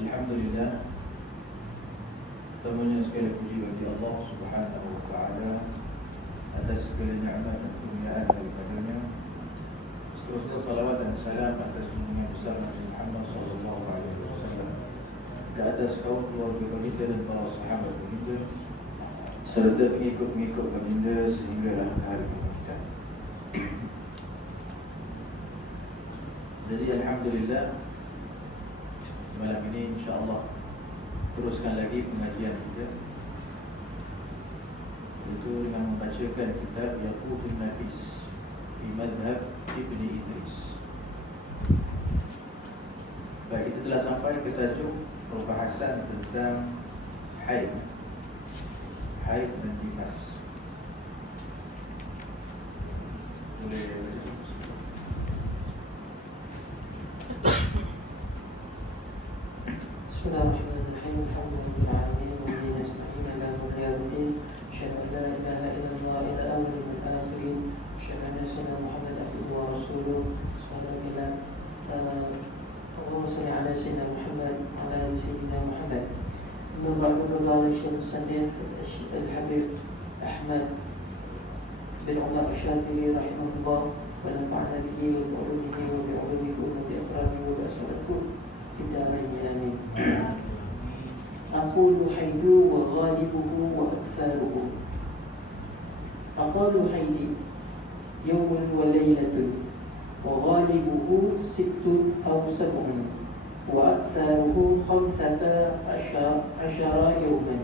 Alhamdulillah, semuanya segala puji bagi Allah Subhanahu wa taala atas segala nikmat dan kurniaan daripadanya. Seterusnya salawat dan salam atas junjungan besar Nabi Muhammad sallallahu alaihi wasallam, ke atas kaum keluarga baginda dan para sahabat baginda, serta pengikut-pengikut baginda sehingga akhir hari kita. Jadi alhamdulillah, malam ini insya-Allah teruskan lagi pengajian kita, itu dengan membacakan kitab Yaqutul Nafis fi Madhab Ibn Idris. Baik, kita telah sampai ke tajuk perbahasan tentang haid dan nifas. Boleh baca? Bismillahirrahmanirrahim. Alhamdulillahirabbil alamin wa bihi nasta'in ala umuri din. Asyhadu an la ilaha illallah ila awwalil wal akhirin. Asyhadu anna sayyidina Muhammadan abduhu wa rasuluh. Allahumma shalli ala sayyidina Muhammad wa ala ali sayyidina Muhammad. Amma ba'du, qala Syekh Musannif Al-Habib Ahmad bin Umar Asy-Syadili rahimahullah wa nafa'ana bihi wa bi ulumihi wa bi ulumihi wa bi asrarihi wa bi asrarihi آمين. أقول حيد وغالبه وأكثره. أقل حيد يوم وليلة، وغالبه 6 أو 7، وأكثره 15 يوما.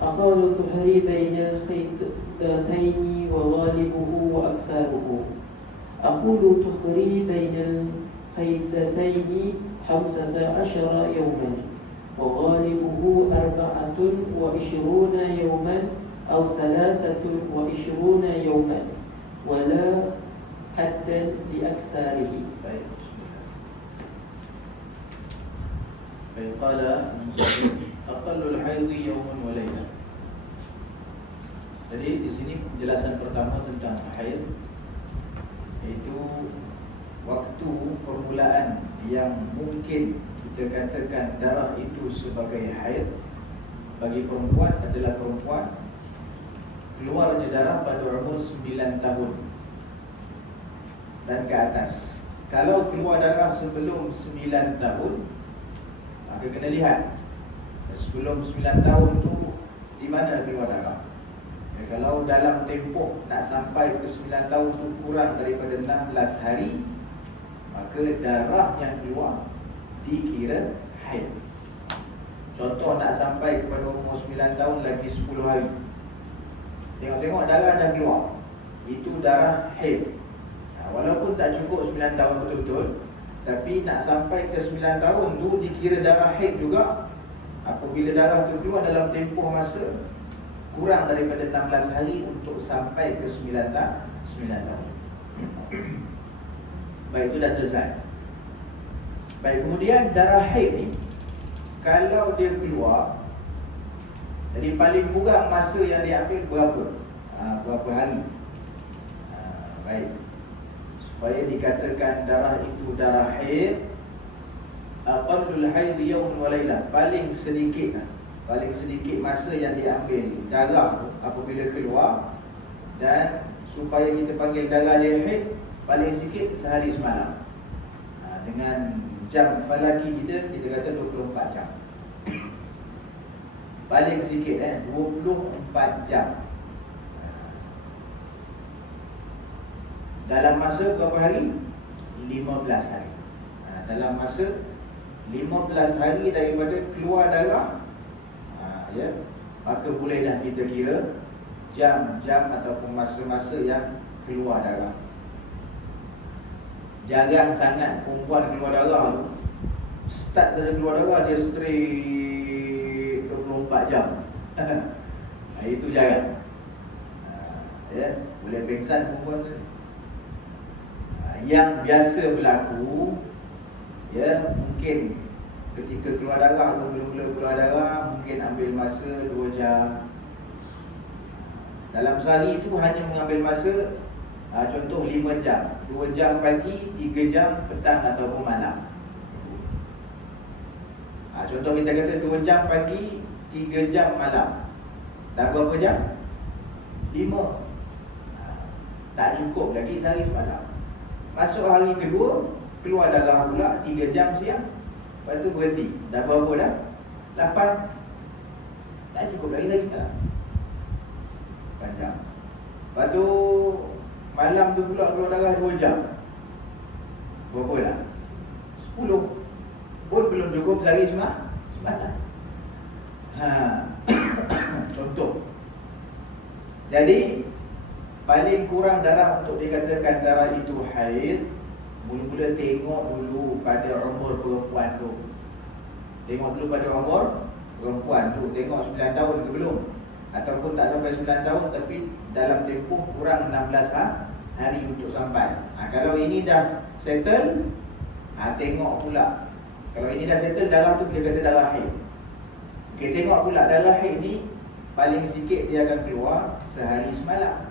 أقل تحري بين الخيدتين وغالبه وأكثره. أقول تخري بين الخيدتين 15 يوما، وغالبه 24 يوما أو 23 يوما، ولا حد لأكثاره. قال أقل الحيض يوم وليلة. Jadi di sini penjelasan pertama tentang haid, yaitu waktu permulaan yang mungkin kita katakan darah itu sebagai haid bagi perempuan adalah perempuan keluarnya darah pada umur 9 tahun dan ke atas. Kalau keluar darah sebelum 9 tahun, maka kena lihat sebelum 9 tahun tu di mana keluar darah. Kalau dalam tempoh nak sampai ke 9 tahun tu kurang daripada 16 hari, maka darah yang keluar dikira haid. Contoh, nak sampai kepada umur 9 tahun lagi 10 hari, tengok-tengok darah dah keluar, itu darah haid. Walaupun tak cukup 9 tahun betul-betul, tapi nak sampai ke 9 tahun tu dikira darah haid juga apabila darah tu keluar dalam tempoh masa kurang daripada 16 hari untuk sampai ke 9 tahun. Baik, itu dah selesai. Baik, kemudian darah haid ni kalau dia keluar, jadi paling kurang masa yang diambil berapa? Berapa hari? Baik, supaya dikatakan darah itu darah haid, aqallul haid yawm wa lailah, paling sedikit masa yang diambil darah apabila keluar, dan supaya kita panggil darah dia haid, paling sikit sehari semalam. Dengan jam falaki kita kata 24 jam. Paling sikit 24 jam. Dalam masa berapa hari? 15 hari. Dalam masa 15 hari daripada keluar darah, ya, maka bolehlah kita kira jam-jam ataupun masa-masa yang keluar darah. Jarang sangat perempuan keluar darah tu, start saja keluar darah dia straight 24 jam. Itu jarang. Ya, boleh pengsan perempuan tu. Yang biasa berlaku, ya, mungkin ketika keluar darah atau belum keluar darah, mungkin ambil masa 2 jam. Dalam sehari itu hanya mengambil masa Contoh 5 jam, 2 jam pagi, 3 jam petang ataupun malam. Contoh kita kata 2 jam pagi, 3 jam malam. Dah berapa jam? 5. Tak cukup lagi sehari semalam. Masuk hari kedua, keluar darah pula 3 jam siang. Lepas tu berhenti. Dah berapa dah? 8. Tak cukup lagi sehari semalam. Panjang. Lepas tu malam tu pula keluar darah 2 jam. Berapa dah? 10. Pun belum cukup sehari semalam. Contoh. Jadi paling kurang darah untuk dikatakan darah itu haid, mula-mula tengok dulu pada umur perempuan tu. Tengok dulu pada umur perempuan tu. Tengok 9 tahun ke belum, ataupun tak sampai 9 tahun tapi dalam tempoh kurang 16 hari untuk sampai. Kalau ini dah settle, tengok pula. Kalau ini dah settle, darah tu dia kata darah haid. Okey, tengok pula darah haid ni paling sikit dia akan keluar sehari semalam.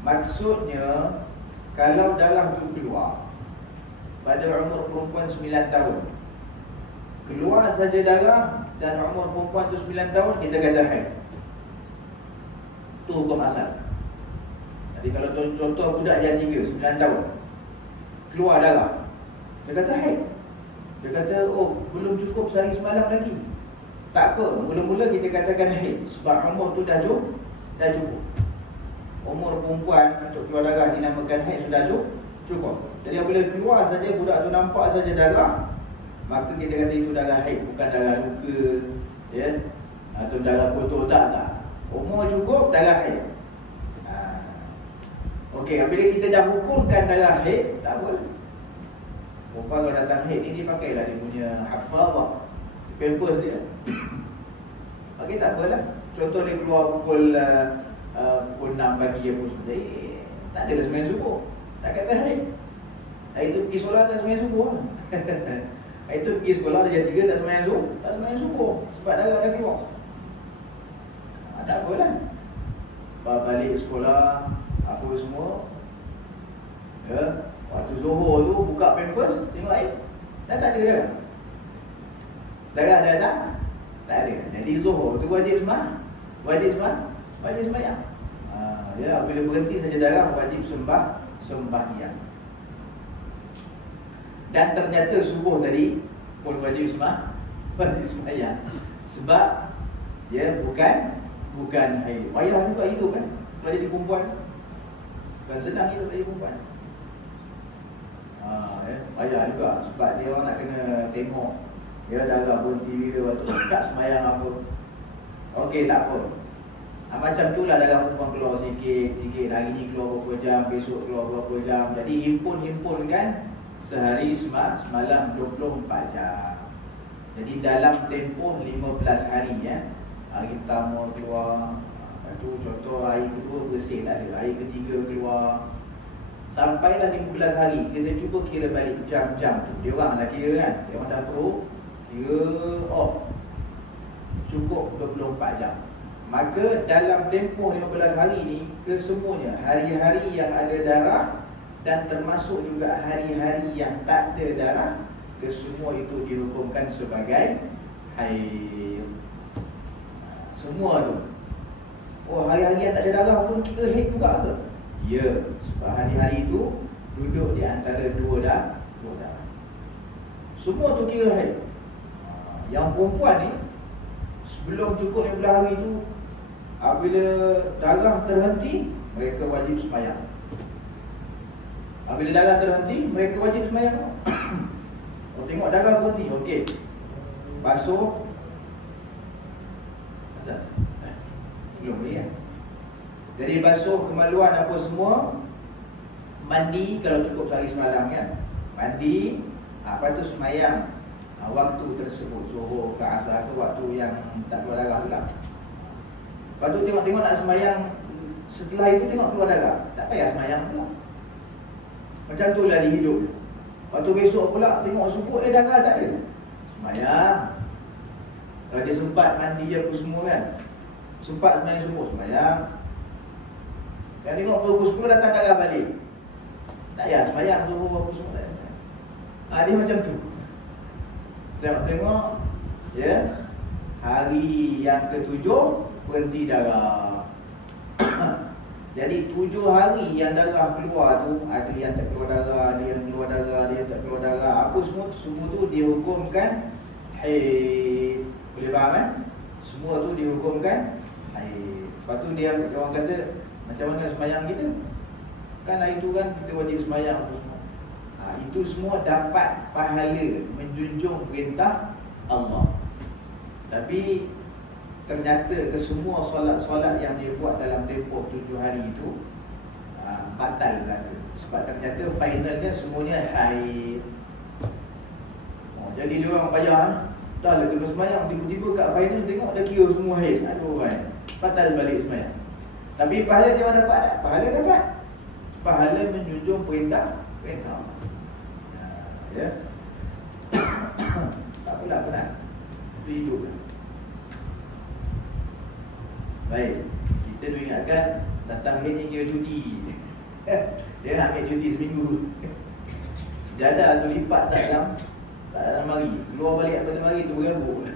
Maksudnya kalau darah tu keluar pada umur perempuan 9 tahun, keluar saja darah dan umur perempuan tu 9 tahun, kita kata haid. Itu hukum asal. Jadi kalau contoh budak yang 9 tahun keluar darah, dia kata haid. Dia kata, oh belum cukup sehari semalam lagi. Tak apa, mula-mula kita katakan haid sebab umur tu dah cukup. Umur perempuan untuk keluar darah dinamakan haid sudah cukup. Jadi apabila keluar saja, budak tu nampak saja darah, maka kita kata itu darah haid, bukan darah luka, ya, atau darah kotor. Tak. Umur cukup, darah haid. Okey, apabila kita dah hukumkan darah haid, tak boleh. Perempuan kalau datang haid ni, dia pakailah dia punya hafazah, pampers dia. Okey, tak apalah. Contoh dia keluar pukul 6 pagi dia pun tak adalah sembahyang subuh. Tak kata haid. Hari tu pergi solat tak sembahyang subuh. Hari tu pergi sekolah dah jam 3 tak sembahyang subuh sebab darah dah keluar. Tak apalah. Balik sekolah apa semua, ya, waktu Zuhur tu buka pampers, tengok air, dah tak ada darah. Darah dah tak ada. Jadi Zuhur tu wajib sembahyang. Ya, bila berhenti saja darah, wajib sembahyang. Dan ternyata subuh tadi pun wajib sembahyang. Sebab ya bukan haid. Payah juga hidup kan kalau jadi perempuan. Bukan senang hidup jadi perempuan. Payah juga sebab dia orang nak kena tengok ya darah berhenti bila waktu tak sembahyang apa. Okey, tak apa. Macam itulah darah perempuan keluar sikit. Hari ni keluar berapa jam, besok keluar berapa jam. Jadi himpun-himpunkan sehari semalam 24 jam. Jadi dalam tempoh 15 hari ya. Hari pertama keluar, lepas tu contoh hari kedua bersih tak ada, hari ketiga keluar, sampailah 15 hari. Kita cuba kira balik jam-jam tu. Dia orang lah kira kan. Dia orang dah kira cukup 24 jam. Maka dalam tempoh 15 hari ni, kesemuanya hari-hari yang ada darah dan termasuk juga hari-hari yang tak ada darah, kesemua itu dihukumkan sebagai haid. Semua tu. Oh, hari-hari yang tak ada darah pun kira haid juga ke? Ya, sebab hari-hari itu duduk di antara dua darah. Semua tu kira haid. Yang perempuan ni sebelum cukup 15 hari tu, apabila darah terhenti, mereka wajib sembahyang. Apabila darah terhenti, mereka wajib sembahyang. Oh, tengok darah berhenti, okey, basuh. Belum ni ya. Jadi basuh kemaluan apa semua, mandi kalau cukup sehari semalam kan, mandi, apa tu sembahyang waktu tersebut, Zuhur ke Asar ke, waktu yang tak keluar darah pula. Lepas tu tengok-tengok nak sembahyang, setelah itu tengok keluar darah, tak payah sembahyang pula. Macam tu lah di hidup. Waktu besok pula tengok subuh, darah tak ada, sembahyang. Kalau dia sempat mandi apa semua kan, sempat sembahyang subuh, sembahyang. Yang tengok pukul 10 datang darah balik. Tak payah sembahyang subuh pukul 10 tak payah. Dia macam tu. Tengok ya. Hari yang ke-7 berhenti darah. Jadi 7 hari yang darah keluar tu, ada yang tak keluar darah, ada yang keluar darah, ada yang tak keluar darah. Apa semua tu dihukumkan haid. Boleh faham kan? Semua tu dihukumkan haid. Lepas tu dia orang kata macam mana sembahyang kita? Kan hari tu kan kita wajib sembahyang tu semua. Itu semua dapat pahala menjunjung perintah Allah. Tapi ternyata kesemua solat-solat yang dia buat dalam tempoh 7 hari itu batal belaka. Sebab ternyata finalnya semuanya haid. Jadi dia orang bayar dah lah kena sembahyang, tiba-tiba kat final tengok dah kira semua haid. Aduh kan, batal balik sembahyang. Tapi pahala dia orang dapat tak? Pahala dapat. Pahala menjunjung perintah Allah. Ya. Tak apalah penat. Itu hidup. Baik, kita dulu ingatkan datang haid ni kira cuti. Dia nak ambil cuti seminggu. Sejadah tu lipat tak dalam mari. Keluar balik pada mari tu berabuk.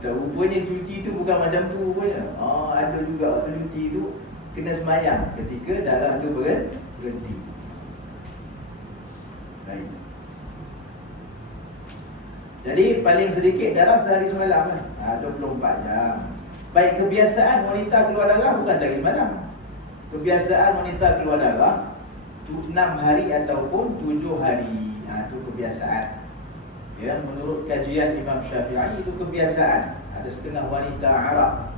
Rupanya cuti tu bukan macam tu rupanya. Ada juga waktu cuti tu kena semayang ketika darah tu berhenti. Baik. Jadi paling sedikit darah sehari semalam lah. 24 jam. Baik, kebiasaan wanita keluar darah bukan sehari semalam. Kebiasaan wanita keluar darah 6 hari ataupun 7 hari. Itu kebiasaan. Ya, menurut kajian Imam Syafi'i itu kebiasaan. Ada setengah wanita Arab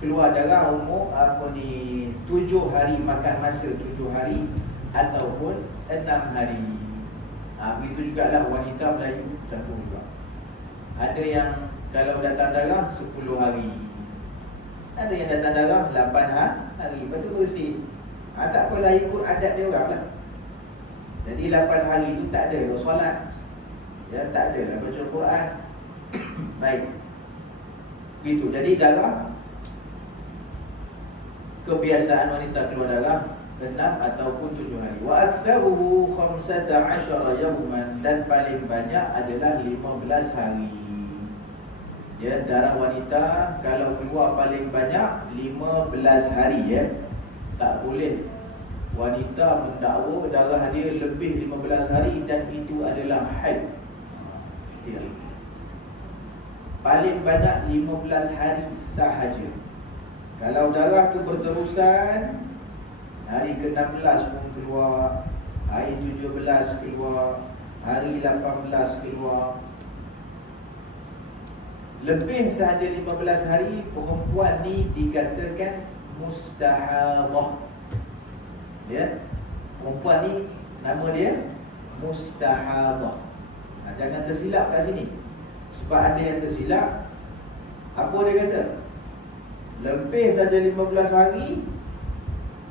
keluar darah umur 7 hari, makan masa 7 hari ataupun 6 hari. Begitu jugalah wanita Melayu campur juga. Ada yang kalau datang darah 10 hari. Ada yang datang darah 8 hari. Lepas tu bersih. Tak apalah, ikut adat dia orang lah. Jadi 8 hari tu tak ada solat. Ya, tak ada lah baca Quran. Baik. Begitu. Jadi darah, kebiasaan wanita keluar darah 6 ataupun 7 hari. Wa aktsaruhu 15 yawman, dan paling banyak adalah 15 hari. Ya, darah wanita kalau keluar paling banyak 15 hari ya. Tak boleh wanita mendakwa darah dia lebih 15 hari dan itu adalah haid. Tidak. Paling banyak 15 hari sahaja. Kalau darah tu berterusan, hari ke-16 pun keluar, hari 17 keluar, hari 18 keluar, lebih sahaja 15 hari, perempuan ni dikatakan mustahadah. Ya, perempuan ni nama dia mustahadah. Jangan tersilap kat sini. Sebab ada yang tersilap. Apa dia kata? Lebih saja 15 hari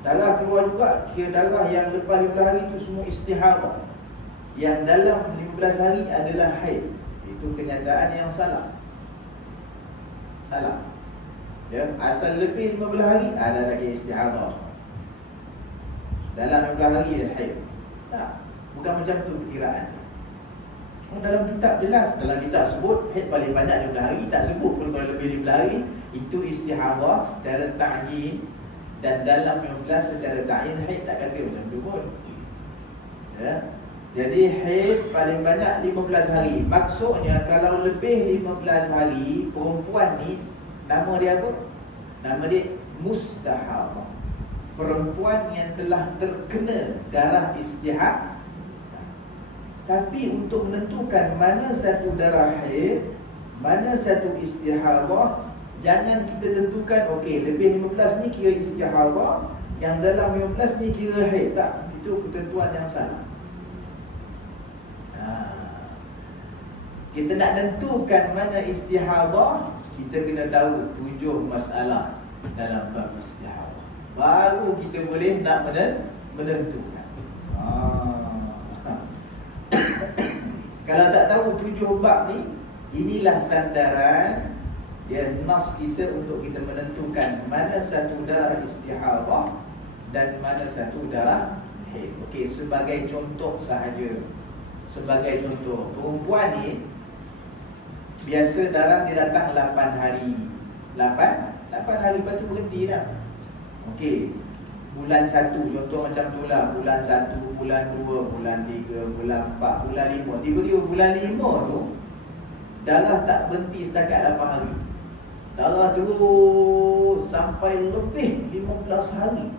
darah keluar juga, kira darah yang lepas 15 hari itu semua istihadah. Yang dalam 15 hari adalah haid. Itu kenyataan yang salah. Ya, asal lebih 15 hari ada lagi istihadah. Dalam 15 hari dia haid. Tak, bukan macam tu perkiraan. Dalam kitab jelas, dalam kitab sebut haid paling banyak 15 hari, tak sebut pun kalau lebih 15 hari itu istihadah secara ta'yin, dan dalam 15 secara ta'yin haid tak kata macam tu pun. Ya. Jadi haid paling banyak 15 hari. Maksudnya kalau lebih 15 hari, perempuan ni nama dia apa? Nama dia mustahadah. Perempuan yang telah terkena darah istihad. Tapi untuk menentukan mana satu darah haid, mana satu istihadah, jangan kita tentukan okey lebih 15 ni kira istihadah, yang dalam 15 ni kira haid. Tak, itu ketentuan yang salah. Kita nak tentukan mana istihadah, kita kena tahu 7 masalah dalam bab istihadah. Baru kita boleh nak menentukan. Kalau tak tahu 7 bab ni, inilah sandaran nas kita untuk kita menentukan mana satu darah istihadah dan mana satu darah haid. Okey, sebagai contoh sahaja. Sebagai contoh, perempuan ni biasa darah dia datang 8 hari. 8 hari lepas tu berhenti dah. Okey, bulan 1 contoh macam tu lah. Bulan 1, bulan 2, bulan 3, bulan 4, bulan 5. Tiba-tiba bulan 5 tu darah tak berhenti setakat 8 hari. Darah terus sampai lebih 15 hari.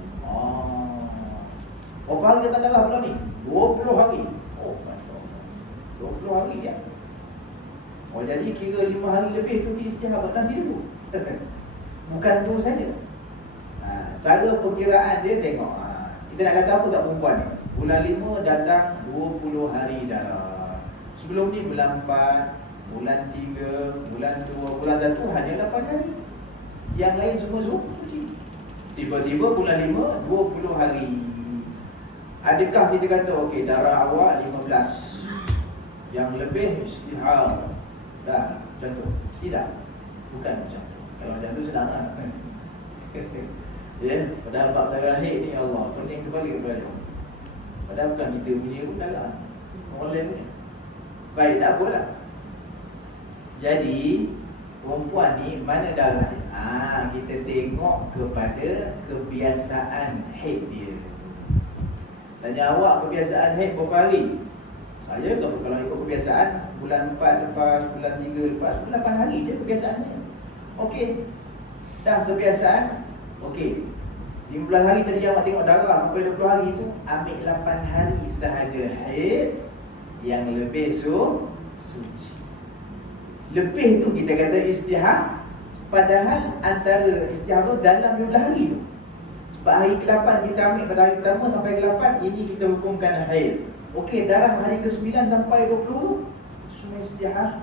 Berapa hari datang darah pula ni? 20 hari. Oh, Masya Allah, 20 hari dia. Jadi kira 5 hari lebih tu istirahat nanti dulu. Bukan tu saja. Cara perkiraan dia tengok. Kita nak kata apa kat perempuan ni? Bulan 5 datang 20 hari darah. Sebelum ni bulan 4, bulan 3, bulan 2, bulan 1 hanya 8 hari. Yang lain semua cuci. Tiba-tiba bulan 5 20 hari. Adakah kita kata okey darah awak 15, yang lebih istihar dah macam tu? Tidak. Bukan macam tu. Kalau macam tu senang lah. Ya, padahal bab darah haid ni Allah pening kebalik belajar. Padahal bukan kita punya pun darah. Orang lain punya. Baik, tak apalah. Jadi perempuan ni mana darah dia? Kita tengok kepada kebiasaan haid dia. Tanya awak kebiasaan haid berapa hari? Saya kalau ikut kebiasaan bulan 4 lepas, bulan 3 lepas, 8 hari je kebiasaannya. Okey. Dah kebiasaan. Okey. 15 hari tadi awak tengok darah sampai 20 hari tu, ambil 8 hari sahaja haid, yang lebih suci. Lebih tu kita kata istihad. Padahal antara istihad tu dalam 15 hari tu. Sebab hari ke-8 kita ambil pada hari pertama sampai ke-8, ini kita hukumkan haid. Okey, darah hari ke-9 sampai 20 semua istihad.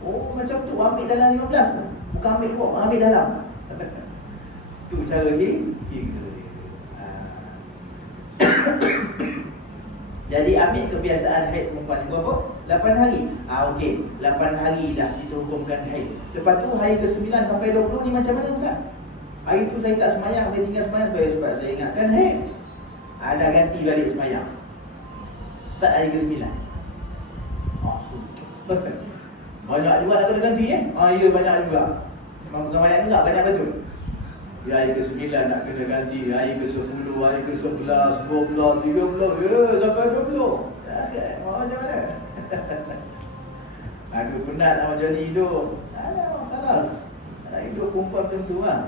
Oh, macam tu ambil dalam 15 tu. Bukan ambil luar, ambil dalam. Tu cara kita. Jadi ambil kebiasaan haid perempuan ni berapa? 8 hari. Okey, 8 hari dah kita hukumkan haid. Lepas tu hari ke-9 sampai 20 ni macam mana Ustaz? Hari tu saya tak semayang, saya tinggal semayang sebab saya ingatkan haid. Dah ganti balik semayang. Start hari ke-9. Banyak juga nak kena ganti ya, banyak juga. Memang bukan banyak juga, banyak betul. Hari ke-9 nak kena ganti, hari ke-10, hari ke-11, 12, 13, sampai 20. Macam mana? Aku penat nak macam ni hidup. Salas. Nak hidup perempuan macam tu lah.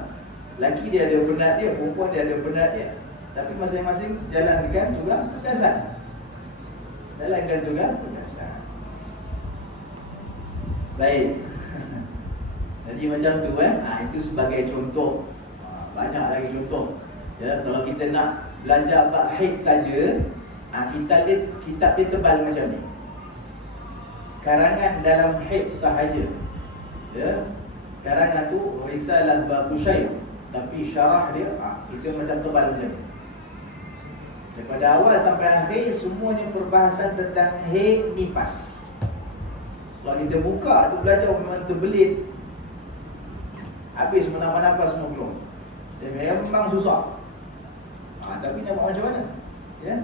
Lelaki dia ada penat dia, perempuan dia ada penat dia. Tapi masing-masing jalankan juga tugasan. Jalankan juga tugasan. Baik. Jadi macam tu itu sebagai contoh. Banyak lagi contoh. Ya, kalau kita nak belajar bab haid saja, kitab dia tebal macam ni. Karangan dalam haid sahaja. Ya. Karangan tu Risalah Bab Syai', tapi syarah dia kita macam tebal macam ni. Daripada awal sampai akhir semuanya perbahasan tentang haid nifas. Kalau kita buka tu belajar memang terbelit. Habis menafas-nafas semua belum. Dia memang susah. Tapi nak buat macam mana? Ya.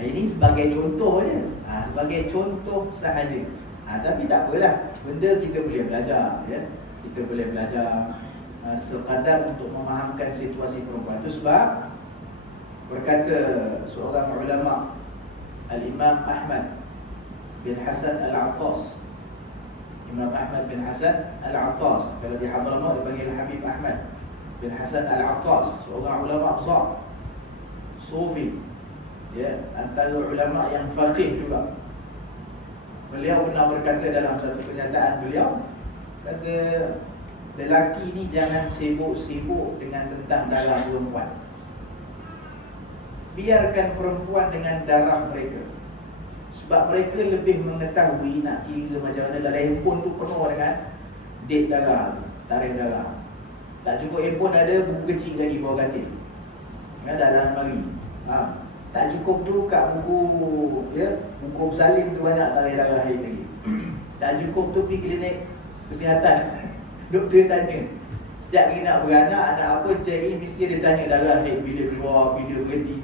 Ini sebagai contoh je. Sebagai contoh sahaja. Tapi tak apalah. Benda kita boleh belajar, ya. Kita boleh belajar sekadar untuk memahamkan situasi perempuan. Itu sebab berkata seorang ulama, Al-Imam Ahmad bin Hasan Al-Attas. Imam Ahmad bin Hasan Al-Attas, kalau di Hadramaut dipanggil Habib Ahmad bin Hasan Al-Attas, seorang ulama besar, Sufi, ya, antara ulama yang faqih juga. Beliau pernah berkata dalam satu pernyataan beliau, kata lelaki ni jangan sibuk-sibuk dengan tentang darah perempuan. Biarkan perempuan dengan darah mereka. Sebab mereka lebih mengetahui nak kira macam mana. Dalam handphone tu penuh dengan date darah, tarikh darah. Tak cukup handphone ada buku kecil lagi bawah katil, dalam lemari. Tak cukup tu kat buku, ya, buku bersalin tu banyak tarikh darah lain lagi. Tak cukup tu pergi klinik kesihatan. Doktor tanya. Setiap kali nak beranak, anak apa, check in, mesti dia tanya darah haid bila keluar, bila berhenti.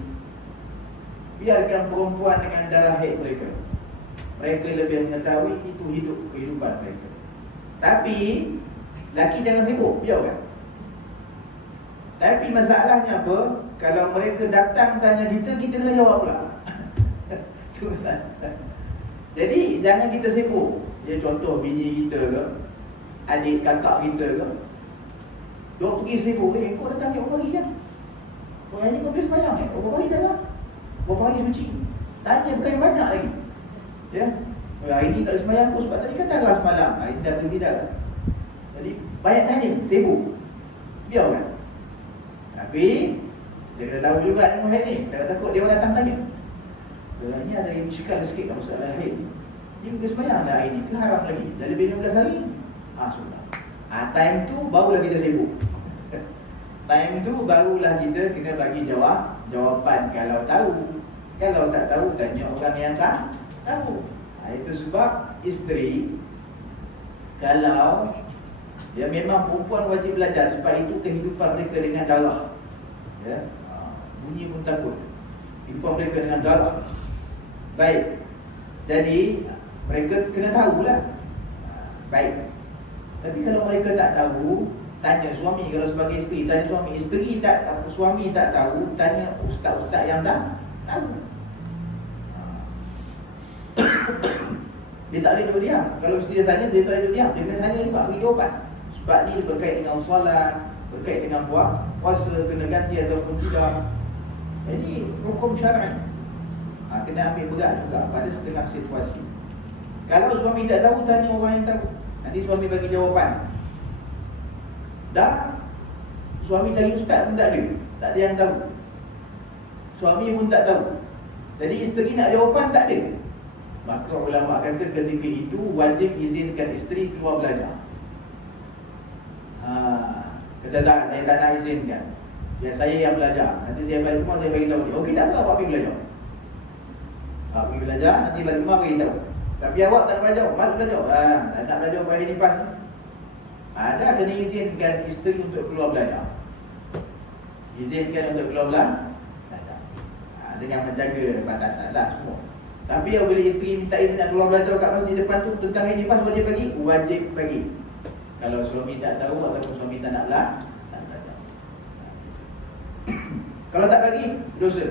Biarkan perempuan dengan darah haid mereka. Mereka lebih mengetahui itu hidup kehidupan mereka. Tapi laki jangan sibuk, biarkan. Tapi masalahnya apa? Kalau mereka datang tanya kita, kita kena jawab pula. Itu masalah. Jadi jangan kita sibuk. Ya, contoh bini kita ke, adik kakak kita ke, doktor pergi sibuk, kau datang berapa hari dah? Oh, yang ni kau boleh sembahyang berapa hari dah lah? Berapa hari suci? Tanya bukan yang banyak lagi. Ya, hari ni tak ada sembahyang pun sebab tadi kan darah semalam. Hari ni dah berhenti darah. Jadi banyak tanya, sibuk. Biarkan. Tapi dia kena tahu juga ilmu haid ni. Takut dia orang datang tanya. Ini ada yang bersikap sikit masalah haid. Dia mungkin sembahyang dah hari ni ke haram lagi? Dah lebih 15 hari. Sudah. Time tu barulah kita sibuk. Time tu barulah kita kena bagi jawapan kalau tahu. Kalau tak tahu, tanya orang yang tak tahu. Itu sebab isteri, kalau dia memang perempuan wajib belajar, sebab itu kehidupan mereka dengan darah. Ya, bunyi pun takut. Kehidupan mereka dengan darah. Baik. Jadi mereka kena tahulah. Baik. Tapi kalau mereka tak tahu, tanya suami. Kalau sebagai isteri, tanya suami. Isteri tak, suami tak tahu, tanya ustaz-ustaz yang tak tahu. Dia tak boleh duduk diam. Kalau isteri dia tanya, dia tak boleh duduk diam. Dia kena tanya juga, beri jawapan. Sebab ni berkait dengan solat, berkait dengan puasa, kena ganti ataupun tidak. Jadi hukum syar'i kena ambil berat juga pada setengah situasi. Kalau suami tak tahu, tanya orang yang tahu. Nanti suami bagi jawapan. Dah suami cari ustaz pun tak ada yang tahu. Suami pun tak tahu. Jadi isteri nak jawapan tak ada. Maka ulama kata ketika itu wajib izinkan isteri keluar belajar. Kata tak, saya tak nak izinkan. Biar saya yang belajar. Nanti saya balik rumah, saya bagi tahu dia. Okey, tak apa, awak pergi belajar. Awak pergi belajar, nanti balik rumah bagi tahu. Tapi awak tak nak belajar, malu belajar. Tak nak belajar pagi ni pas. Ada kena izinkan isteri untuk keluar belajar. Izinkan untuk keluar belajar. Dengan menjaga batasan lah semua. Tapi apabila isteri minta izin nak keluar belajar kat masjid depan tu tentang hari nifas, wajib bagi? Wajib bagi. Kalau suami tak tahu ataupun suami tak nak belajar. Kalau tak bagi, dosa.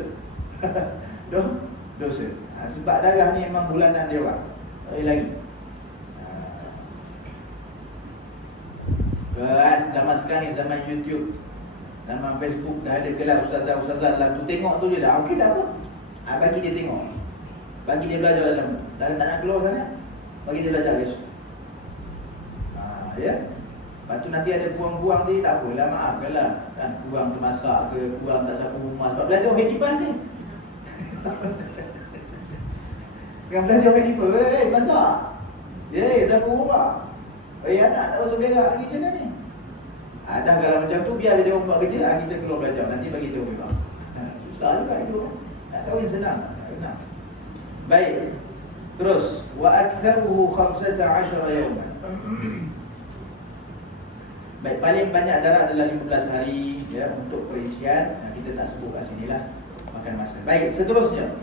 Dosa. Sebab darah ni memang bulanan dia orang. Tak boleh lagi. Zaman sekarang ni, zaman YouTube, zaman Facebook, dah ada kelas ustazah-ustazah dalam tu. Tengok tu je dah. Okey, tak apa. Bagi dia tengok. Bagi dia belajar dalam. Dah tak nak keluar sangat, bagi dia belajar guys. Ya. Lepas tu nanti ada kurang-kurang dia, tak apalah, maafkanlah. Kan kurang termasak ke, kurang tak sapu rumah. Sebab belajar haid nifas ni. Dengan belajar haid nifas, masak. Sapu rumah. Anak tak masuk berak lagi macam ni. Dah kalau macam tu, biar dia orang buat kerja, kita keluar belajar. Nanti bagi dia berak. Susah juga itu. Nak kahwin senang. Baik. Terus, wa aktharuhu 15 yawman. Baik, paling banyak darah adalah 15 hari ya, untuk perincian. Kita tak sebut kat sinilah, makan masa. Baik, seterusnya.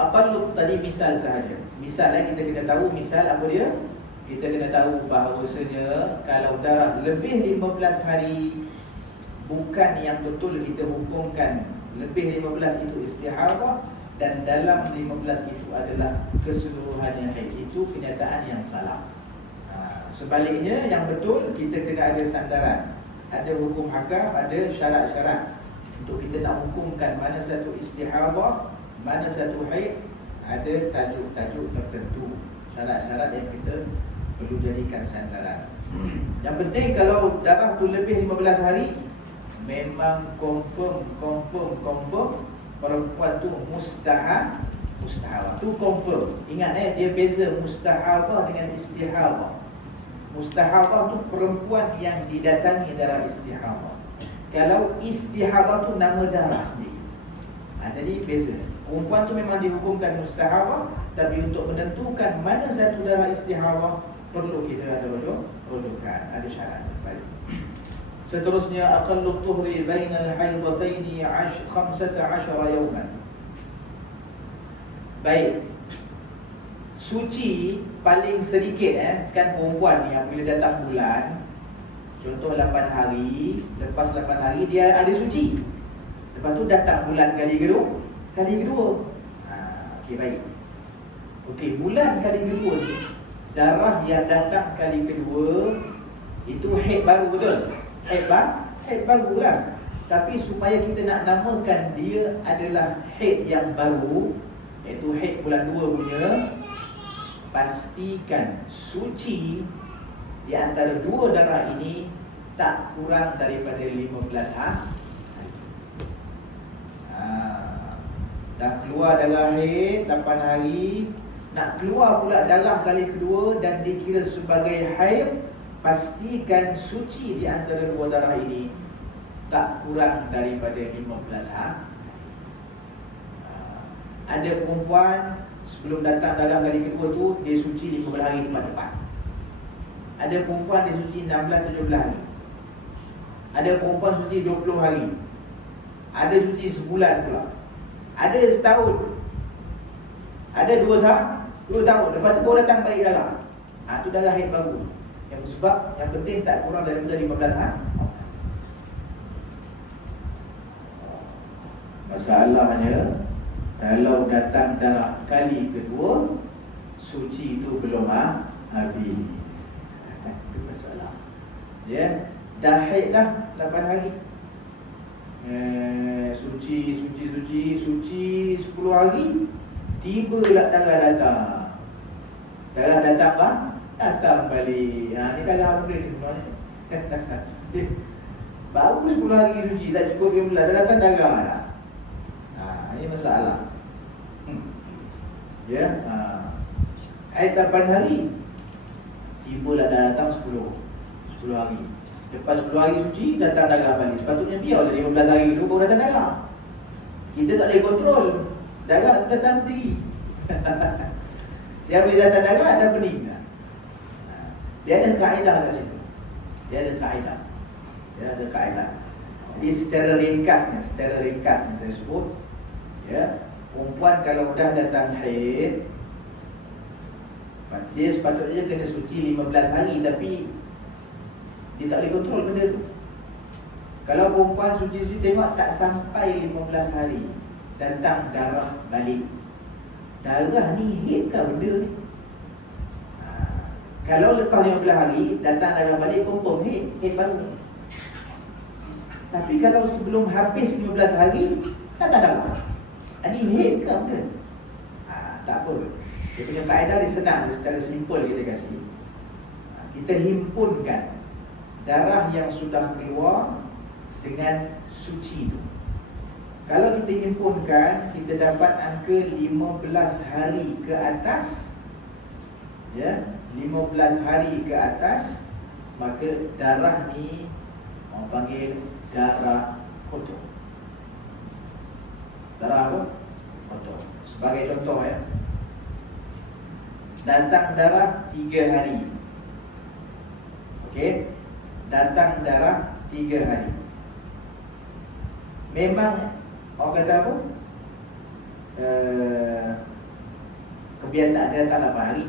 Aqallu tadi misal sahaja. Misal kita kena tahu misal apa dia? Kita kena tahu bahawasanya kalau darah lebih 15 hari, bukan yang betul kita hukumkan lebih 15 itu istihadah, dan dalam 15 itu adalah keseluruhannya haid. Itu kenyataan yang salah. Sebaliknya yang betul, kita kena ada sandaran, ada hukum hakam, ada syarat-syarat untuk kita nak hukumkan mana satu istihadah, mana satu haid. Ada tajuk-tajuk tertentu, syarat-syarat yang kita perlu jadikan sandaran. Yang penting kalau darah tu lebih 15 hari, memang confirm perempuan tu mustahadah tu confirm. Ingat dia beza mustahadah dengan istihadah. Mustahadah tu perempuan yang didatangi darah istihadah. Kalau istihadah tu nama darah sendiri. Jadi beza. Perempuan tu memang dihukumkan mustahadah, tapi untuk menentukan mana satu darah istihadah perlu kita ada rujukan, ada syarat. Baik. Seterusnya aqallu tuhri bainal haidataini 15 yawman. Baik. Suci paling sedikit kan perempuan ni apabila datang bulan, contoh 8 hari, lepas 8 hari dia ada suci. Lepas tu datang bulan kali kedua. Okey, baik. Okey, bulan kali kedua ni, darah yang datang kali kedua itu haid baru, betul? Haid baru lah. Tapi supaya kita nak namakan dia adalah haid yang baru, iaitu haid bulan 2 punya, pastikan suci di antara dua darah ini tak kurang daripada 15 hari. Dah keluar darah haid 8 hari, nak keluar pula darah kali kedua dan dikira sebagai haid, pastikan suci di antara dua darah ini tak kurang daripada 15 hari. Ada perempuan sebelum datang darah kali kedua tu dia suci 15 hari tepat-tepat. Ada perempuan dia suci 16-17 hari. Ada perempuan suci 20 hari. Ada suci sebulan pula. Ada setahun. Ada 2 tahun. Lepas tu baru datang balik darah. Tu darah haid baru. Yang sebab yang penting tak kurang daripada 15 hari. Masalahnya kalau datang darah kali kedua, suci itu belum habis. Itu masalah. Ya, dah haid dah 8 hari. Suci 10 hari, tibalah darah datang. Darah datang datang balik. Ni darah apa ni sebenarnya? Baru 10 hari suci, tak cukup 15, dah datang darah dah. Ini masalah. Ya, haid 8 hari, tibalah dah datang 10 hari. Lepas 10 hari suci, datang darah balik. Sepatutnya biar dari 15 hari dulu baru datang darah. Kita tak boleh kontrol. Darah tu datang sendiri. Dia boleh datang darah, ada pening. Dia ada kaedah kat situ. Dia ada kaedah. Jadi secara ringkasnya saya sebut, ya, perempuan kalau dah datang haid, dia sepatutnya kena suci 15 hari, tapi dia tak boleh kontrol benda tu. Kalau perempuan suci-suci tengok tak sampai 15 hari datang darah balik. Darah ni haid ke benda ni? Kalau lepas 15 hari datang darah balik, confirm haid baru. Tapi kalau sebelum habis 15 hari datang darah, ini haid ke benda? Tak apa. Dia punya kaedah dia senang, dia secara simple kita kasih. Kita himpunkan darah yang sudah keluar dengan suci itu. Kalau kita himpunkan, kita dapat angka 15 hari ke atas, ya, 15 hari ke atas, maka darah ni orang panggil darah kotor. Darah apa? Kotor. Sebagai contoh, ya, datang darah 3 hari. Okey, datang darah 3 hari. Memang orang kata apa? Kebiasaan dia datang 8 hari.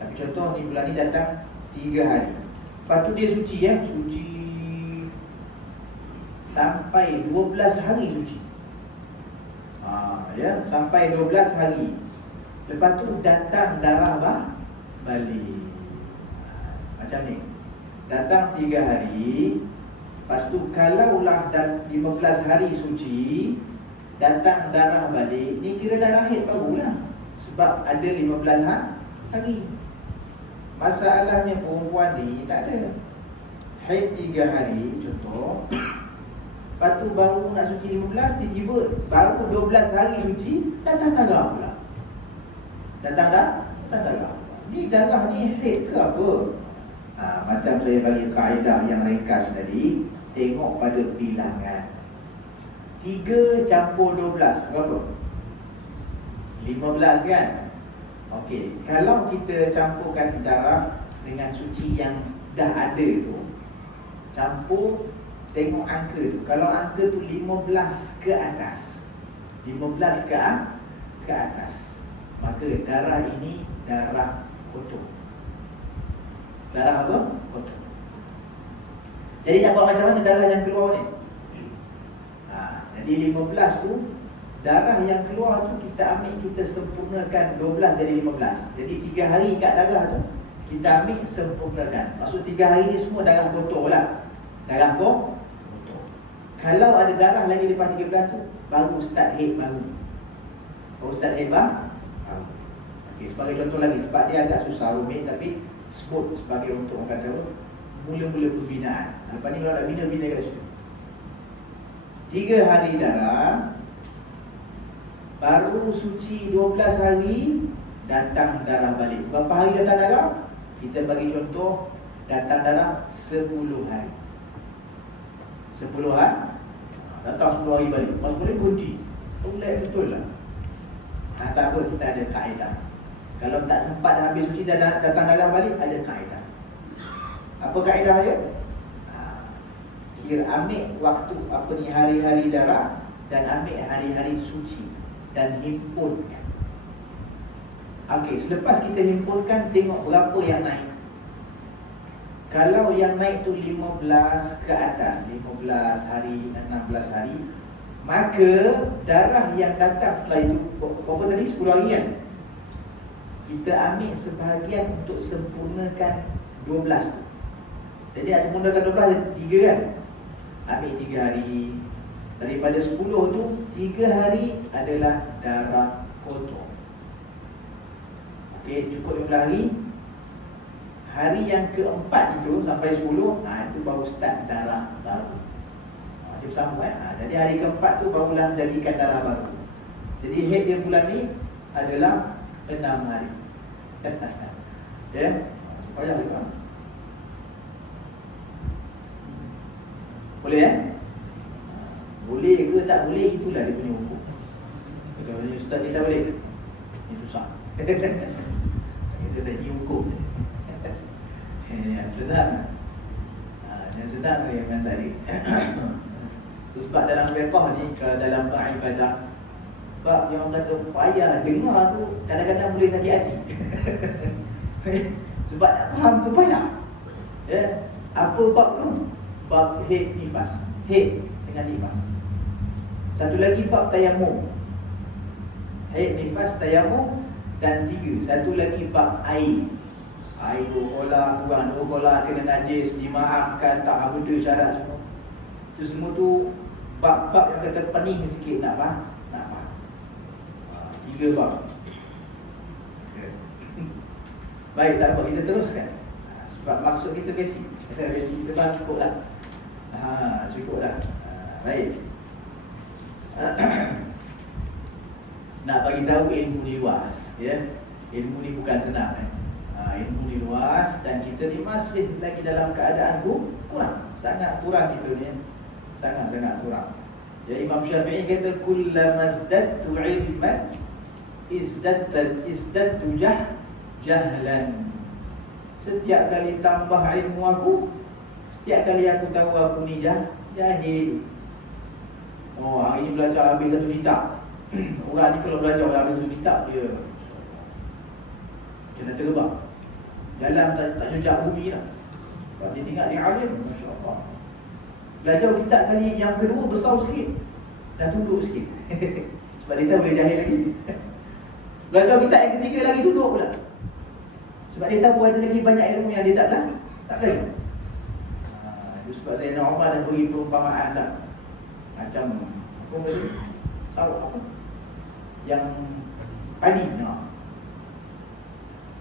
Tapi contoh ni bulan ni datang 3 hari. Lepas tu dia suci, ya, suci sampai 12 hari suci. Ya, sampai 12 hari. Lepas tu datang darah balik. Macam ni. Datang 3 hari. Lepas tu kalaulah 15 hari suci, datang darah balik, ni kira darah haid barulah. Sebab ada 15 hari. Masalahnya perempuan ni tak ada. Haid 3 hari contoh. Lepas tu baru nak suci 15, tiba-tiba baru 12 hari suci, datang darah pula. Datang darah. Ni darah ni haid ke apa? Macam saya bagi kaedah yang ringkas tadi, tengok pada bilangan. 3 campur 12 berapa? 15 kan? Okey, kalau kita campurkan darah dengan suci yang dah ada tu, campur, tengok angka tu. Kalau angka tu 15 ke atas, 15 ke atas, maka darah ini darah kotor. Darah apa? Kotor. Jadi nak buat macam mana darah yang keluar ni? Jadi 15 tu, darah yang keluar tu kita ambil, kita sempurnakan 12 jadi 15. Jadi 3 hari kat darah tu kita ambil, sempurnakan. Maksud 3 hari ni semua darah kotor lah. Darah kotor. Kalau ada darah lagi lepas 13 tu, baru start haid baru. Baru start haid baru. Okay, sebagai contoh lagi, sebab dia agak susah rumit, tapi sebut sebagai untuk orang kata mula-mula pembinaan. Lepas ni kalau nak bina kat situ. 3 hari darah, baru suci 12 hari, datang darah balik. Berapa hari datang darah? Kita bagi contoh, datang darah 10 hari. 10 hari, datang 10 hari balik. Lepas boleh berhenti. Relax betul lah. Tak apa, kita ada kaedah. Kalau tak sempat dah habis suci, datang darah balik, ada kaedah. Apa kaedah dia? Kira ambil waktu hari-hari darah dan ambil hari-hari suci dan himpunkan. Okey, selepas kita himpunkan, tengok berapa yang naik. Kalau yang naik tu 15 ke atas, 15 hari, 16 hari, maka darah yang datang setelah itu, berapa tadi? 10 hari kan? Kita ambil sebahagian untuk sempurnakan 12 tu. Jadi nak sempurnakan 12 ada 3 kan? Ambil 3 hari. Daripada 10 tu, 3 hari adalah darah kotor. Okey, cukup 15 hari. Hari yang keempat itu sampai 10, itu baru start darah baru. Macam sama kan? Jadi hari keempat tu barulah jadikan darah baru. Jadi haid dia bulan ni adalah 6 hari. Ya, payah juga. Boleh ya? Boleh ke tak boleh, itulah dia punya hukum. Kalau ustaz kita boleh, ini susah. Kita tak hukum. Yang sedar, yang sedar ni yang tadi. Sebab dalam fiqh ni, dalam ibadah, sebab yang kata payah dengar tu, kadang-kadang boleh sakit hati. Sebab tak faham tu payah. Ya, apa bab tu? Bab haid nifas. Haid dengan nifas. Satu lagi bab tayamum. Haid, nifas, tayamum. Dan 3, satu lagi bab air. Air 2 kolah, kurang 2 kolah, kena najis, dimaafkan, tak ada syarat semua. Itu semua tu bab-bab yang kata pening sikit nak faham. 3 bab. Baik, tak apa, kita teruskan. Sebab maksud kita basic. Basic kita faham cukup lah. Cukup dah. Baik. Nak bagi tahu ilmu ni luas, ya. Ilmu ni bukan senang, ilmu ni luas dan kita ni masih lagi dalam keadaan kurang. Sangat kurang kita ni. Sangat-sangat kurang. Ya, Imam Syafi'i kata kullama izdadtu ilman izdadtu jahlan. Setiap kali tambah ilmu aku, setiap kali aku tahu aku ni jahil. Oh, hari ni belajar habis 1 kitab. Orang ni kalau belajar habis 1 kitab, dia kena terbang. Jalan tak jejak bumi lah. Sebab dia tinggal di alim, Masya Allah. Belajar kitab kali yang kedua besar sikit, dah tunduk sikit. Sebab dia tahu dia jahil lagi. Belajar kitab yang ketiga lagi tunduk pula. Sebab dia tahu ada lagi banyak ilmu yang dia tak belajar. Sebab Sayyidina Umar dah beri perumpamaan dah. Macam apa tadi? Sawak apa? Yang padi.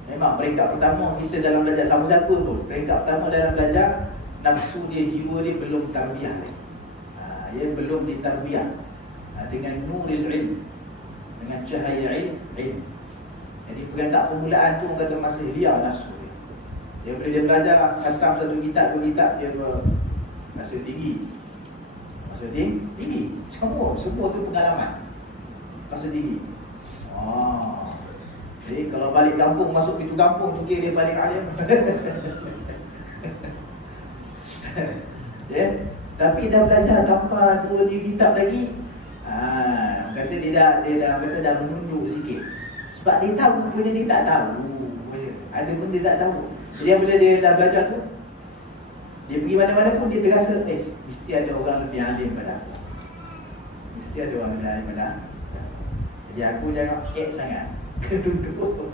Memang peringkat pertama kita dalam belajar, siapa-siapa pun, peringkat pertama dalam belajar, nafsu dia, jiwa dia belum tarbiyah lagi. Dia belum ditarbiyah dengan nuril ilm, dengan cahaya ilm. Jadi peringkat permulaan tu orang kata masih liar nafsu dia. Dia bila dia belajar khatam 1 kitab, 2 kitab, dia masih tinggi. Rasa tinggi. Semua tu pengalaman. Rasa tinggi. Jadi kalau balik kampung, masuk pintu kampung tu kira dia balik alim. Ya. Tapi dah belajar tanpa 2-3 kitab lagi. Kata dia dah menunduk sikit. Sebab dia tahu punya dia tak tahu. Ada pun dia tak tahu. Jadi bila dia dah belajar tu, dia pergi mana-mana pun dia terasa mesti ada orang lebih alim pada aku. Mesti ada orang lebih alim pada aku. Jadi aku jangan sangat ketunduk.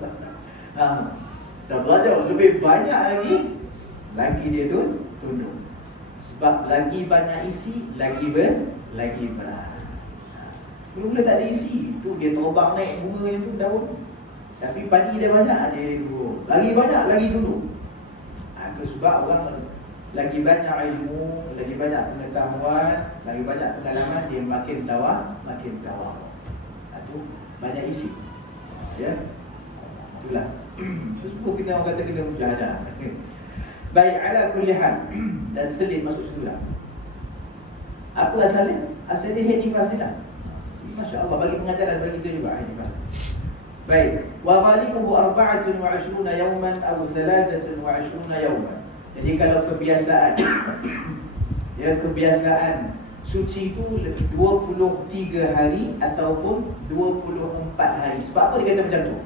Dah belajar lebih banyak lagi dia tu tunduk. Sebab lagi banyak isi, lagi berat. Mula tak ada isi, tu dia terbang naik bunganya tu daun. Tapi padi dia banyak, dia turun. Lagi banyak, lagi tunduk. Itu sebab orang lagi banyak ilmu, lagi banyak pengetahuan, lagi banyak pengalaman, dia makin tawar. Itu banyak isi. Ya. Itulah. Semua kita orang kata kena mujahadah. Baik, ala kulli hal. Dan selit masuk situ lah. Apa asalnya? Asalnya head nifas ni lah. Masya Allah, bagi pengajaran bagi kita juga head nifas. Baik. Wa ghalibuhu 24 yawman aw 23 yawman. Jadi kalau kebiasaan kebiasaan suci itu 23 hari ataupun 24 hari. Sebab apa dia kata macam tu?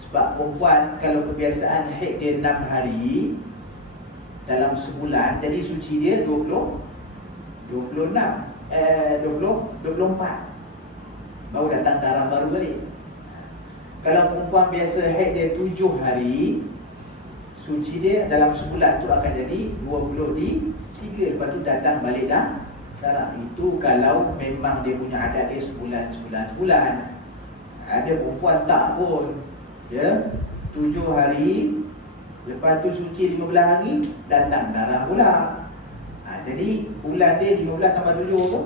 Sebab perempuan kalau kebiasaan haid dia 6 hari dalam sebulan, jadi suci dia 24 baru datang darah baru balik. Kalau perempuan biasa haid dia 7 hari, suci dia dalam sebulan tu akan jadi 23. Lepas tu datang balik darah. Itu kalau memang dia punya adat dia sebulan. Ada perempuan tak pun, ya, 7 hari, lepas tu suci 15 hari, datang darah pula. Jadi bulan dia 15 tambah 7 tu,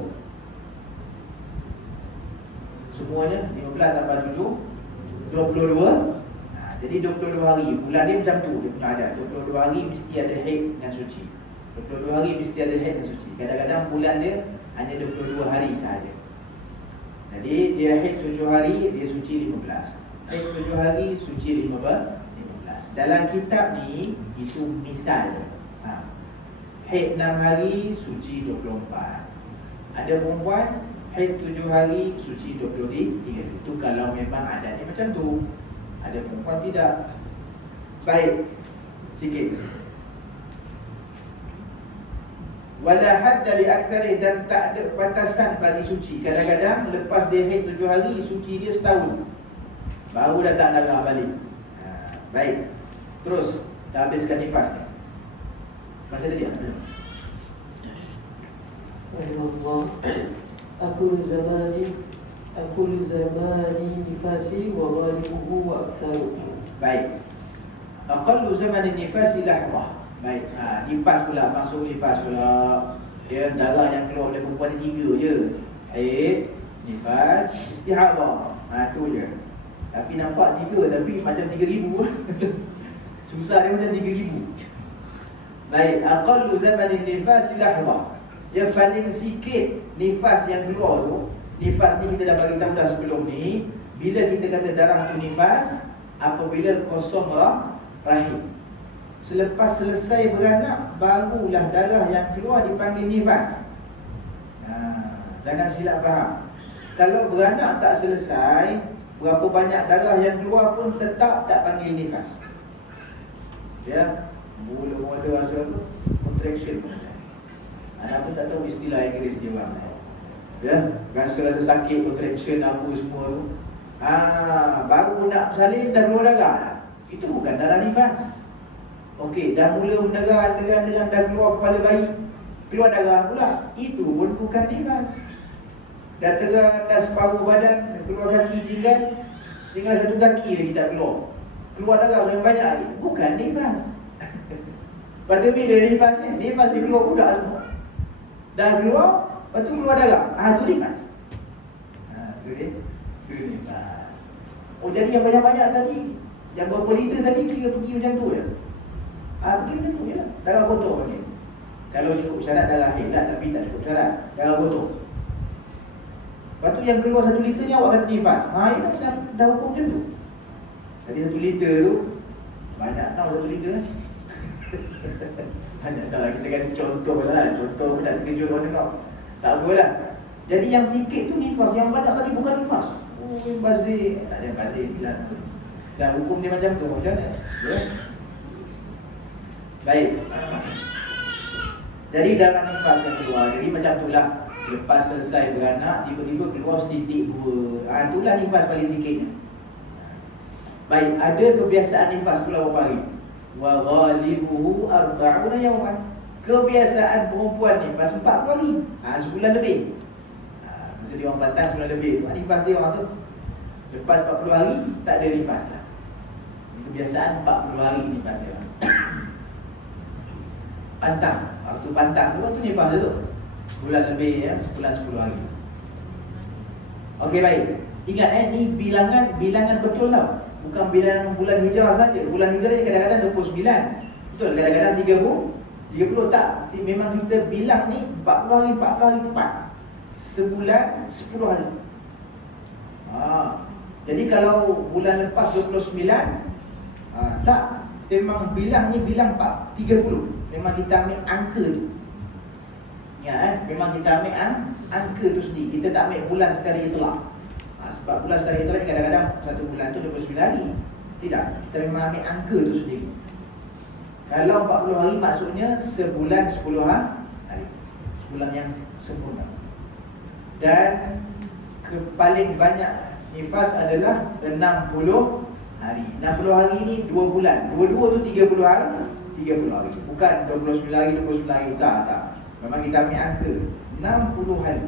semuanya 15 tambah 7 22. Jadi 22 hari. Bulan dia macam tu, dia punya adat. 22 hari mesti ada haid dan suci. 22 hari mesti ada haid dan suci. Kadang-kadang bulan dia hanya 22 hari sahaja. Jadi dia haid 7 hari, dia suci 15. Haid 7 hari, suci 15. Dalam kitab ni, itu misal. Haid 6 hari, suci 24. Ada perempuan haid 7 hari, suci 23. Itu kalau memang adatnya macam tu. Ada perempuan tidak. Baik, sikit. Wala hadda li aktsari, dan tak ada batasan bagi suci. Kadang-kadang lepas dia haid 7 hari, suci dia setahun, baru datang darah balik. Baik. Terus dah habiskan nifas ni. Baca tadi apa? Allah. Aku zamani nifasi wa ghalibuhu wa aktsaruhu. Baik. Aqallu zaman nifasi lahzah. Baik. Nifas pula, masuk nifas pula. Dia darah yang keluar oleh perempuan ni 3 je. Haid, nifas, istihadah. Tu je. Tapi nampak 3, tapi macam 3,000. Susah dia macam 3,000. Baik, aqallu zaman nifas lahzah. Yang paling sikit nifas yang keluar tu, nifas ni kita dah bagi tahu dah sebelum ni, bila kita kata darah tu nifas, apabila kosong rahim. Selepas selesai beranak, barulah darah yang keluar dipanggil nifas. Jangan silap faham. Kalau beranak tak selesai, berapa banyak darah yang keluar pun tetap tak panggil nifas. Ya, mula-mula rasa apa? Contraction. Anak pun tak tahu istilah Inggeris dia orang. Ya, rasa sakit, contraction apa semua tu. Baru nak bersalin dah keluar darah dah. Itu bukan darah nifas. Okey, dah mula meneran dah keluar kepala bayi, keluar darah pula. Itu pun bukan nifas. Dah teran, dah separuh badan, keluar kaki tinggal satu kaki lagi tak keluar. Keluar darah yang banyak lagi. Bukan nifas. Pada bila nifas ni? Nifas dia keluar budak semua. Dah keluar, lepas tu keluar darah. Tu nifas. Tu nifas. Jadi yang banyak-banyak tadi, yang berapa liter tadi kira pergi macam tu je. Pergi macam tu je lah. Darah kotor panggil. Kalau cukup syarat darah haid lah, tapi tak cukup syarat darah kotor. Lepas tu yang keluar 1 liter ni awak kata nifas. Ini dah hukum macam tu. Jadi 1 liter tu banyak tau 1 liter. Banyak tau lah, kita kata contoh lah. Contoh pun tak terkejut orang tengok. Tak apalah. Jadi yang sikit tu nifas, yang banyak kali bukan nifas. Bazir, tak ada bazir istilah tu. Dan hukum dia macam tu, macam mana? Ya? Baik. Jadi darah nifas yang keluar, jadi macam itulah. Lepas selesai beranak, tiba-tiba keluar setitik 2. Itulah nifas paling sikitnya. Baik, ada kebiasaan nifas keluar berapa hari? Wa ghalibuhu 40 yawman. Kebiasaan perempuan nifas 40 hari. Sebulan lebih. Maksud dia orang pantas sebulan lebih tu. Nifas dia orang tu. Lepas 40 hari, tak ada nifas lah. Kebiasaan 40 hari nifas dia. Pantang. Waktu pantang tu, waktu nifas dia tu. Sebulan lebih ya, sebulan 10 hari. Okey baik. Ingat ni bilangan betul tau. Bukan bilangan bulan hijrah saja. Bulan hijrah ni kadang-kadang 29. Betul, kadang-kadang 30 tak. Memang kita bilang ni 40 hari tepat. Sebulan 10 hari. Jadi kalau bulan lepas 29, tak, memang bilang ni bilang 30. Memang kita ambil angka tu. Ya, memang kita ambil angka tu sendiri. Kita tak ambil bulan secara itlak. Sebab bulan secara itlak ni kadang-kadang satu bulan tu 29 hari. Tidak, kita memang ambil angka tu sendiri. Kalau 40 hari maksudnya sebulan 10 hari. Sebulan yang sempurna. Dan paling banyak nifas adalah 60 hari. 60 hari ni 2 bulan. 2 tu 30 hari. 30 hari. Bukan 29 hari, 29 hari. Tak. Memang kita ambil angka 60 hari.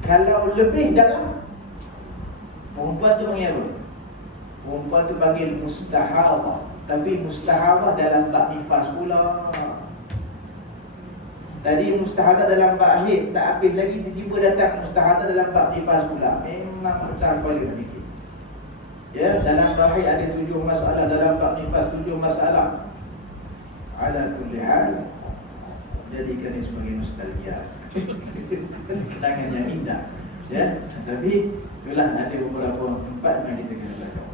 Kalau lebih darah, perempuan tu panggil apa? Perempuan tu panggil mustahadah. Tapi mustahadah dalam bab nifas pula. Tadi mustahadah dalam bab haid tak habis lagi, tiba-tiba datang mustahadah dalam bab nifas pula. Memang macam kepala nak fikir. Ya, dalam bab haid ada 7 masalah, dalam bab nifas 7 masalah. Ala kulli hal, jadikan ini sebagai nostalgia. Kenangan yang indah. Ya, tapi itulah ada beberapa tempat yang kita kena belajar.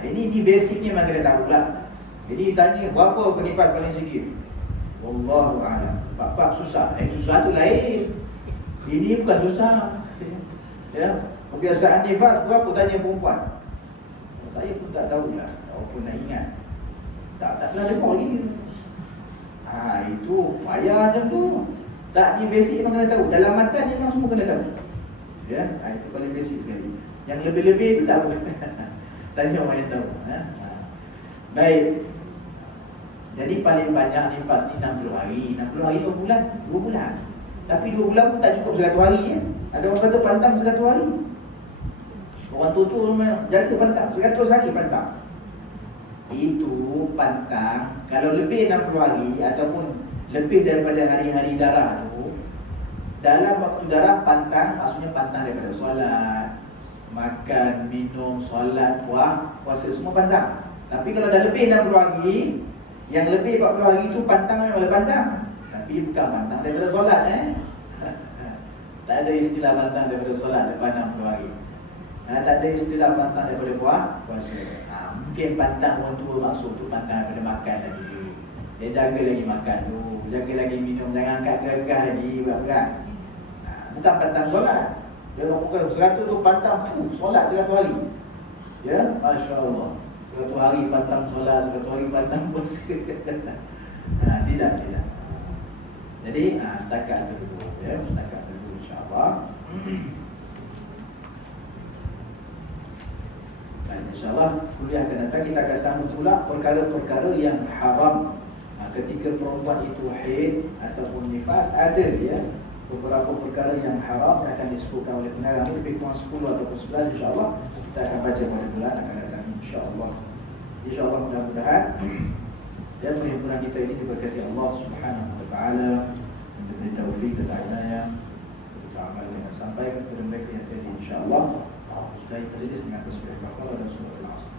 Ini basicnya memang kena tahu lah. Jadi tanya berapa penifas paling sikit? Wallahu a'lam. Bab susah. Susah tu lain. Ini bukan susah. Ya, kebiasaan nifas berapa tanya perempuan? Saya pun tak tahu lah. Walaupun nak ingat. Tak pernah dengar lagi. Itu payah macam tu. Tak, ni basic memang kena tahu. Dalam matan ni memang semua kena tahu. Ya, itu paling basic sekali. Yang lebih-lebih tu tak apa. Tanya orang yang tahu. Baik. Jadi paling banyak nifas ni 60 hari. 60 hari 2 bulan. 2 bulan. Tapi 2 bulan pun tak cukup 100 hari ya. Ada orang kata pantang 100 hari. Orang tua-tua jaga pantang 100 hari pantang. Itu pantang. Kalau lebih 60 hari ataupun lebih daripada hari-hari darah tu, dalam waktu darah pantang, maksudnya pantang daripada solat, makan, minum, solat, puasa semua pantang. Tapi kalau dah lebih 60 hari, yang lebih 40 hari tu pantang memang boleh pantang. Tapi bukan pantang daripada solat Tak ada istilah pantang daripada solat lepas 60 hari. Tak ada istilah pantang daripada puasa. Mungkin pantang orang tua maksud tu pantang daripada makan lagi. Dia jaga lagi makan tu, jaga lagi minum, jangan angkat gerah lagi berat-berat. Bukan pantang solat. Dia orang pukul 100 tu pantang solat 100 hari. Ya, masya-Allah. 100 hari pantang solat, 100 hari pantang puasa. Tidak. Jadi setakat itu dulu ya, setakat itu dulu insya-Allah. Dan insya-Allah kuliah akan datang kita akan sambung pula perkara-perkara yang haram. Ketika perempuan itu haid ataupun nifas, ada ya beberapa perkara yang haram yang akan disebutkan oleh pengarang ini, lebih kurang 10 ataupun 11 insya-Allah kita akan baca pada bulan akan datang insya-Allah. Insya-Allah mudah-mudahan dan perhimpunan kita ini diberkati Allah Subhanahu wa taala, diberi taufik dan hidayah untuk amal yang sampai kepada mereka yang tadi insya-Allah. Sudah terjadi dengan tasbih kafarah dan surah Al-Asr.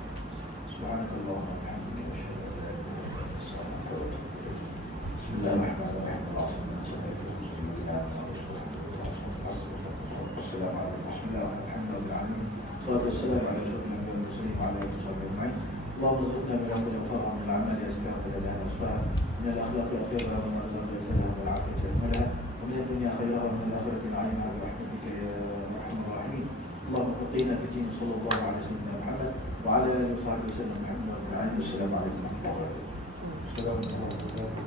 Subhanallah wa bihamdihi. اللهم ارزقنا من العلم الفقه من العمل يزكى وبدلها واصفاها من الاخلاق الخيرها ومن رزقنا لسانها والعافيه اكملها ومن الدنيا خيرها ومن الاخره نعيمها برحمتك يا ارحم الراحمين. اللهم فقهنا في الدين صلى الله عليه وسلم محمد وعلى اله وصحبه وسلم محمد رب العالمين. والسلام عليكم ورحمه الله وبركاته.